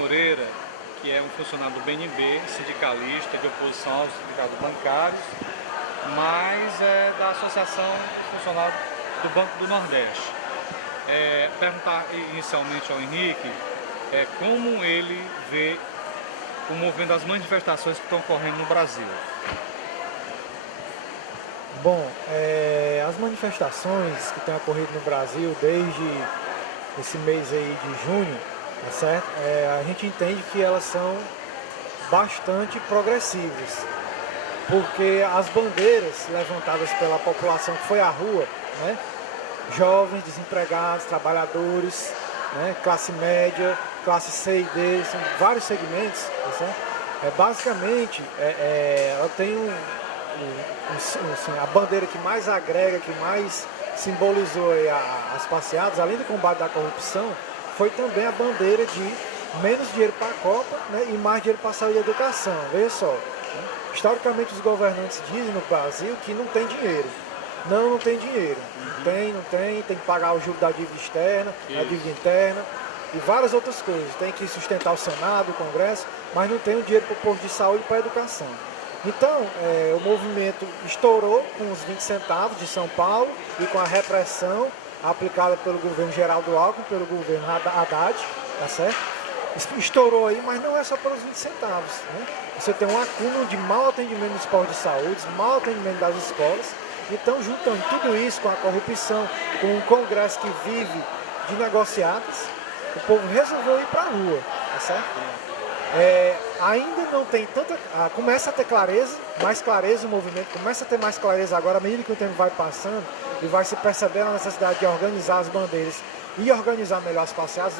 Moreira, que é um funcionário do BNB, sindicalista de oposição aos sindicatos bancários, mas é da Associação Funcionário do Banco do Nordeste. Perguntar inicialmente ao Henrique como ele vê o movimento das manifestações que estão ocorrendo no Brasil. Bom, as manifestações que têm ocorrido no Brasil desde esse mês aí de junho, tá certo? A gente entende que elas são bastante progressivas, porque as bandeiras levantadas pela população que foi à rua, né? Jovens, desempregados, trabalhadores, né? Classe média, classe C e D, são vários segmentos, tá certo? Basicamente, ela tem assim, a bandeira que mais agrega, que mais simbolizou aí as passeadas, além do combate da corrupção, foi também a bandeira de menos dinheiro para a Copa, né, e mais dinheiro para a saúde e educação. Veja só, né? Historicamente os governantes dizem no Brasil que não tem dinheiro. Não tem dinheiro. Não tem que pagar o juro da dívida externa, a dívida interna e várias outras coisas. Tem que sustentar o Senado, o Congresso, mas não tem o dinheiro para o posto de saúde e para a educação. Então, o movimento estourou com os 20 centavos de São Paulo e com a repressão aplicada pelo governo Geraldo Alckmin, pelo governo Haddad, tá certo? Estourou aí, mas não é só pelos 20 centavos, né? Você tem um acúmulo de mau atendimento nos postos de saúde, mau atendimento das escolas. Então, juntando tudo isso com a corrupção, com um Congresso que vive de negociatas, o povo resolveu ir para a rua, tá certo? Ainda não tem tanta... começa a ter clareza, mais clareza o movimento, começa a ter mais clareza agora, à medida que o tempo vai passando e vai se percebendo a necessidade de organizar as bandeiras e organizar melhor as passeadas,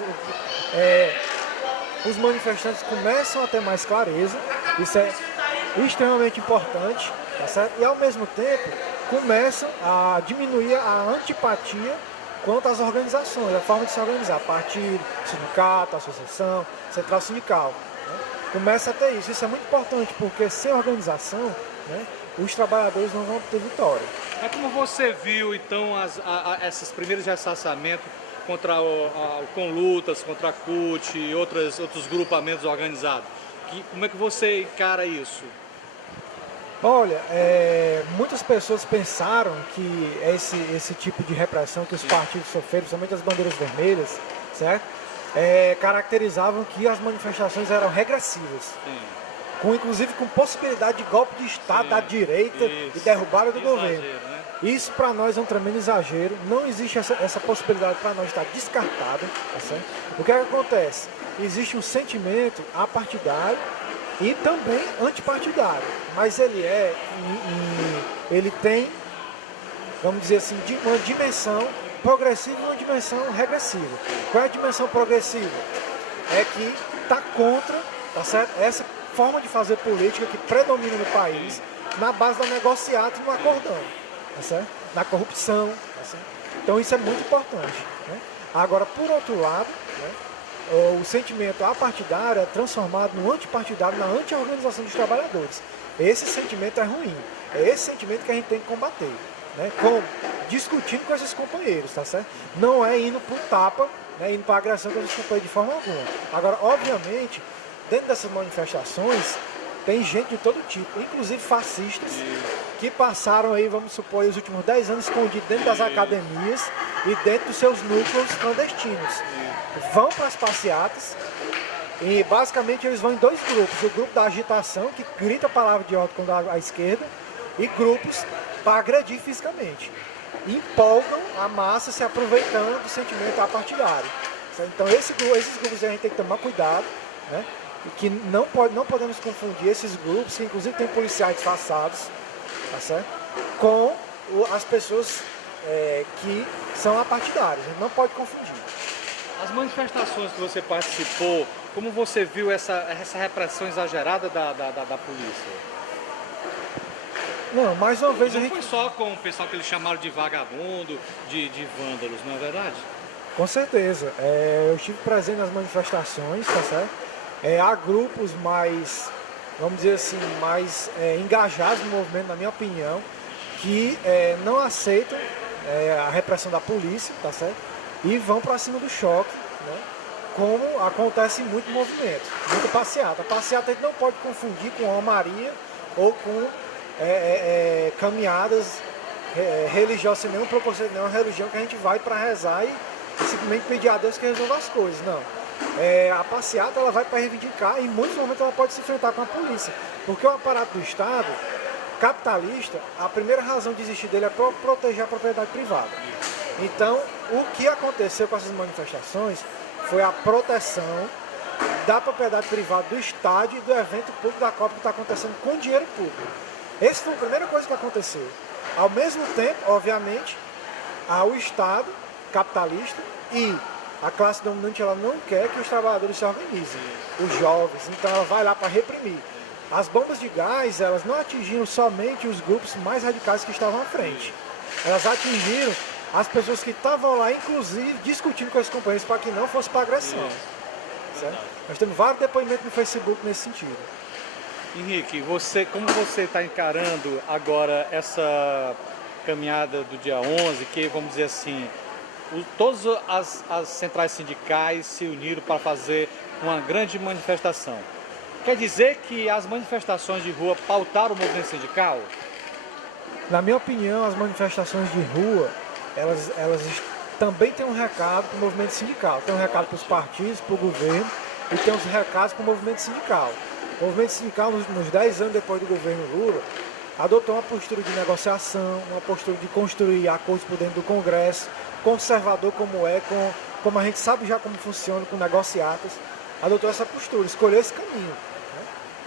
os manifestantes começam a ter mais clareza, isso é extremamente importante, tá certo? E ao mesmo tempo começam a diminuir a antipatia quanto às organizações, a forma de se organizar, partido, sindicato, associação, central sindical. Começa a ter isso. Isso é muito importante, porque sem organização, né, os trabalhadores não vão ter vitória. Como você viu, então, esses primeiros ressarçamentos contra com lutas, contra a CUT e outros grupamentos organizados? Como é que você encara isso? Olha, muitas pessoas pensaram que esse tipo de repressão que os partidos sofreram, principalmente as bandeiras vermelhas, certo? Caracterizavam que as manifestações eram regressivas, inclusive com possibilidade de golpe de Estado da direita e derrubada do governo. Né? Isso para nós é um tremendo exagero, não existe essa possibilidade para nós, estar descartada. Tá certo? O que acontece? Existe um sentimento apartidário e também antipartidário, mas ele tem, vamos dizer assim, uma dimensão progressiva e uma dimensão regressiva. Qual é a dimensão progressiva? É que está contra, tá certo? Essa forma de fazer política que predomina no país, na base da negociata e no acordão, tá certo? Na corrupção, tá certo? Então isso é muito importante, né? Agora, por outro lado, né, o sentimento apartidário é transformado no antipartidário, na anti-organização dos trabalhadores. Esse sentimento é ruim, é esse sentimento que a gente tem que combater. Né, discutindo com esses companheiros, tá certo? Não é indo pro tapa, né, indo para agressão com esses companheiros de forma alguma. Agora, obviamente, dentro dessas manifestações, tem gente de todo tipo, inclusive fascistas, que passaram aí, vamos supor, os últimos 10 anos escondidos dentro das academias e dentro dos seus núcleos clandestinos. Vão para as passeatas e, basicamente, eles vão em dois grupos. O grupo da agitação, que grita a palavra de ordem contra a esquerda, e grupos para agredir fisicamente. Empolgam a massa se aproveitando do sentimento apartidário. Então esses grupos a gente tem que tomar cuidado, né? E que não podemos confundir esses grupos, que inclusive tem policiais disfarçados, tá certo? Com as pessoas que são apartidárias. A gente não pode confundir. As manifestações que você participou, como você viu essa repressão exagerada da polícia? Não, mais uma vez não foi só com o pessoal que eles chamaram de vagabundo, de vândalos, não é verdade? Com certeza. Eu estive presente nas manifestações, tá certo? Há grupos mais, vamos dizer assim, mais engajados no movimento, na minha opinião, que não aceitam a repressão da polícia, tá certo? E vão para cima do choque, né? como acontece muito movimento, muita passeata. A passeata a gente não pode confundir com romaria ou com caminhadas religiosas, sem nenhum propósito, nenhuma religião que a gente vai para rezar e simplesmente pedir a Deus que resolva as coisas, não. A passeata ela vai para reivindicar e em muitos momentos ela pode se enfrentar com a polícia, porque o aparato do Estado capitalista, a primeira razão de existir dele é para proteger a propriedade privada. Então, o que aconteceu com essas manifestações foi a proteção da propriedade privada do estádio e do evento público da Copa que está acontecendo com dinheiro público. Essa foi a primeira coisa que aconteceu. Ao mesmo tempo, obviamente, o Estado capitalista e a classe dominante ela não quer que os trabalhadores se organizem, os jovens, então ela vai lá para reprimir. As bombas de gás, elas não atingiram somente os grupos mais radicais que estavam à frente. Elas atingiram as pessoas que estavam lá, inclusive, discutindo com os companheiros para que não fosse para agressão. Certo? Nós temos vários depoimentos no Facebook nesse sentido. Henrique, como você está encarando agora essa caminhada do dia 11, que vamos dizer assim, todas as centrais sindicais se uniram para fazer uma grande manifestação. Quer dizer que as manifestações de rua pautaram o movimento sindical? Na minha opinião, as manifestações de rua, elas também têm um recado para o movimento sindical. Tem um recado para os partidos, para o governo e tem uns recados para o movimento sindical. O movimento sindical, nos 10 anos depois do governo Lula, adotou uma postura de negociação, uma postura de construir acordos por dentro do Congresso, conservador como a gente sabe já como funciona com negociatas, adotou essa postura, escolheu esse caminho. Né?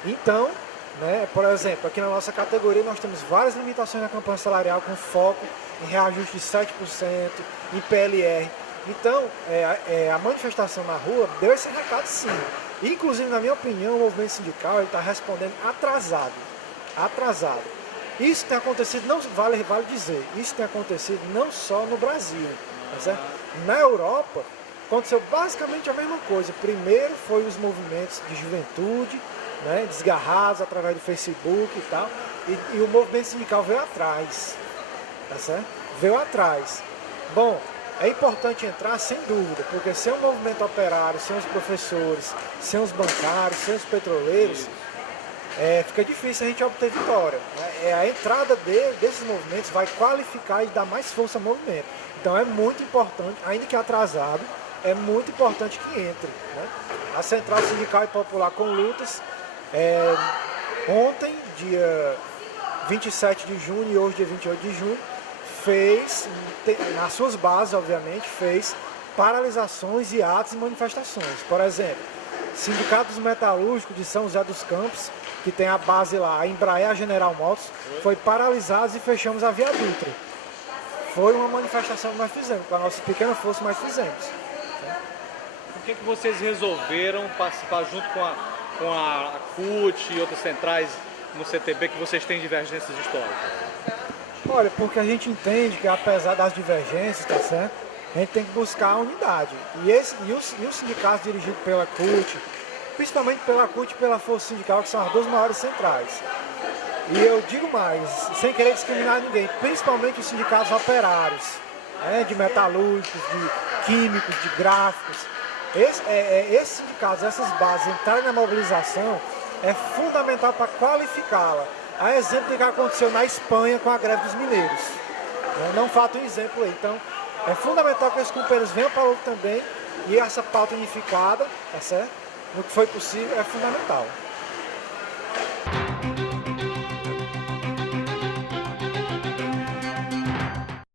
Então, por exemplo, aqui na nossa categoria nós temos várias limitações na campanha salarial com foco em reajuste de 7%, em PLR. Então, a manifestação na rua deu esse recado sim. Inclusive, na minha opinião, o movimento sindical está respondendo atrasado. Isso tem acontecido, não vale dizer, isso tem acontecido não só no Brasil. Tá certo? Na Europa, aconteceu basicamente a mesma coisa. Primeiro foi os movimentos de juventude, desgarrados através do Facebook e tal, e o movimento sindical veio atrás. Tá certo? Veio atrás. Bom, é importante entrar sem dúvida, porque sem o movimento operário, sem os professores, sem os bancários, sem os petroleiros, fica difícil a gente obter vitória. Né? A entrada desses movimentos vai qualificar e dar mais força ao movimento. Então é muito importante, ainda que atrasado, é muito importante que entre. Né? A Central Sindical e Popular com Lutas, ontem, dia 27 de junho e hoje, dia 28 de junho, nas suas bases, obviamente, fez paralisações e atos e manifestações. Por exemplo, Sindicato dos Metalúrgicos de São José dos Campos, que tem a base lá, a Embraer, a General Motors, foi paralisados e fechamos a Via Dutra. Foi uma manifestação que nós fizemos, com a nossa pequena força, mas fizemos. Por que vocês resolveram participar junto com a CUT e outras centrais no CTB que vocês têm divergências históricas? Olha, porque a gente entende que apesar das divergências, tá certo? A gente tem que buscar a unidade. E os sindicatos dirigidos pela CUT, principalmente pela CUT e pela Força Sindical, que são as duas maiores centrais. E eu digo mais, sem querer discriminar ninguém, principalmente os sindicatos operários, de metalúrgicos, de químicos, de gráficos. Esses sindicatos, essas bases entrarem na mobilização é fundamental para qualificá-la. A exemplo do que aconteceu na Espanha com a greve dos mineiros. Não falta um exemplo aí. Então, é fundamental que esses companheiros venham para o luta também e essa pauta unificada, tá certo? No que foi possível, é fundamental.